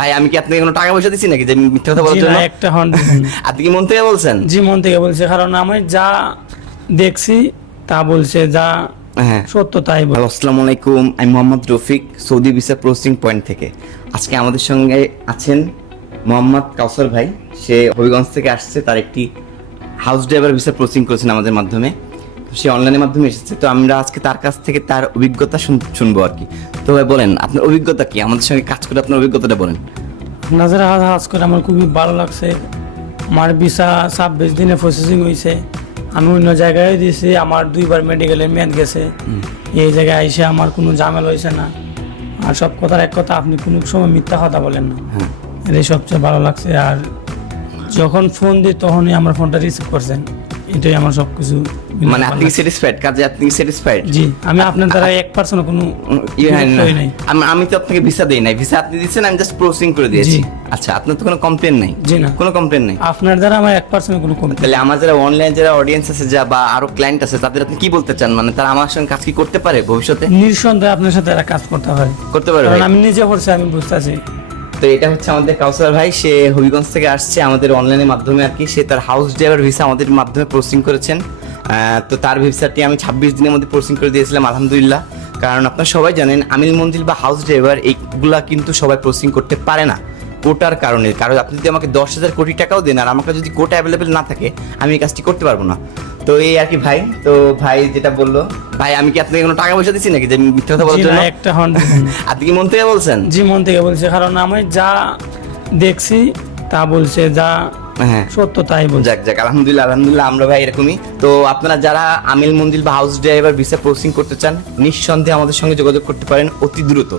ভাই আমি কি আপনাকে কোনো টাকা পয়সা দিচ্ছি নাকি যে মিথ্যা কথা বলার জি জন্য? না, একটা হন দিবেন না। আপনি কি মন থেকে বলছেন? জি মন থেকে বলছে, কারণ আমি যা দেখছি তা বলছে, যা হ্যাঁ। সত্য তাই বল। হ্যালো, আসসালামু আলাইকুম। আমি Mohammad Rafiq, Saudi visa processing point থেকে। আজকে আমাদের সঙ্গে আছেন মোহাম্মদ কাউসার ভাই। সে হবিগঞ্জ থেকে আসছে, তার একটি হাউস ড্রাইভার ভিসা প্রসেসিং করেছেন আমাদের মাধ্যমে। তো সে অনলাইনের মাধ্যমে এসেছে, তো আমরা আজকে তার কাছ থেকে তার অভিজ্ঞতা শুনবো আর কি। তো ভাই বলেন, আপনার অভিজ্ঞতা কি? আমাদের সঙ্গে কাজ করে আপনার অভিজ্ঞতাটা বলেন। নাজারা হাজ করে আমার খুবই ভালো লাগছে। আমার ভিসা 26 দিনে প্রসেসিং হয়েছে। আমি অন্য জায়গায় দিয়েছি, আমার 2বার মেডিকেলে মেয়াদ গেছে। এই জায়গায় আইসে আমার কোনো ঝামেলা হয়েছে না। আর সব কথার এক কথা, আপনি কোনো সময় মিথ্যা কথা বলেন না, এটাই সবচেয়ে ভালো লাগছে। আর যখন ফোন দিই তখনই আমার ফোনটা রিসিভ করছেন, এটাই আমার সব কিছু। মানে আপনি স্যাটিসফাইড? কাজে আপনি স্যাটিসফাইড? জি, আমি আপনার দ্বারা 1% কোনো বিরক্তই নাই। আমি তো আপনাকে ভিসা দেই নাই, ভিসা আপনি দিচ্ছেন, আমি জাস্ট প্রসেসিং করে দিয়েছি। জি। আচ্ছা, আপনার তো কোনো কমপ্লেন নাই? জি না, কোনো কমপ্লেন নাই। আপনার দ্বারা আমার 1% কোনো কমতি। তাহলে আমার যারা অনলাইন যারা অডিয়েন্স আছে যা বা আরো ক্লায়েন্ট আছে, তাদের আপনি কি বলতে চান? মানে তারা আমার সঙ্গে কাজ কি করতে পারে ভবিষ্যতে? নিঃসন্দেহে আপনার সাথে একটা কাজ করতে হয়, করতে পারে কারণ ভাই? আমি নিজে করছি, আমি বুঝতেছি। তো এটা হচ্ছে আমাদের কাউসার ভাই, সে হবিগঞ্জ থেকে আসছে আমাদের অনলাইনের মাধ্যমে আর কি। সে তার হাউস ড্রাইভার ভিসা আমাদের মাধ্যমে প্রসেসিং করেছেন। তো তার ভিসাটি আমি 26 দিনের মধ্যে প্রসেসিং করে দিয়েছিলাম, আলহামদুলিল্লাহ। কারণ আপনারা সবাই জানেন, আমিল মঞ্জিল বা হাউস ড্রাইভার এইগুলা কিন্তু সবাই প্রসেসিং করতে পারে না কোটার কারণে। কারণ আপনি যদি আমাকে 10,000 কোটি টাকাও দেন, আর আমাকে যদি কোটা অ্যাভেলেবেল না থাকে, আমি এই কাজটি করতে পারবো না। তো এই আর কি ভাই। তো ভাই যেটা বললো, ভাই আমি কি আপনাকে কোনো টাকা পয়সা দিচ্ছি নাকি যে মিথ্যা কথা বলার জি জন্য? না, একটা হন দিবেন না। আপনি কি মন থেকে বলছেন? জি মন থেকে বলছে, কারণ আমি যা দেখছি তা বলছে, যা হ্যাঁ, সত্য তাই বলছে। যাক যাক, আলহামদুলিল্লাহ আলহামদুলিল্লাহ। আমরা ভাই এরকমই। তো আপনারা যারা আমিল মঞ্জিল বা হাউস ড্রাইভার ভিসা প্রসেসিং করতে চান, নিঃসন্দেহে আমাদের সঙ্গে যোগাযোগ করতে পারেন অতি দ্রুত।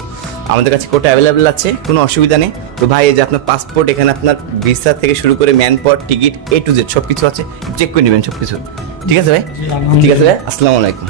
আমাদের কাছে কোটা অ্যাভেলেবেল আছে, কোনো অসুবিধা নেই। তো ভাই, এই যে আপনার পাসপোর্ট, এখানে আপনার ভিসা থেকে শুরু করে man power, ticket, A to Z সব কিছু আছে, চেক করে নেবেন সব কিছু। ঠিক আছে ভাই? জি, আলহামদুলিল্লাহ। ঠিক আছে ভাই, আসসালামু আলাইকুম।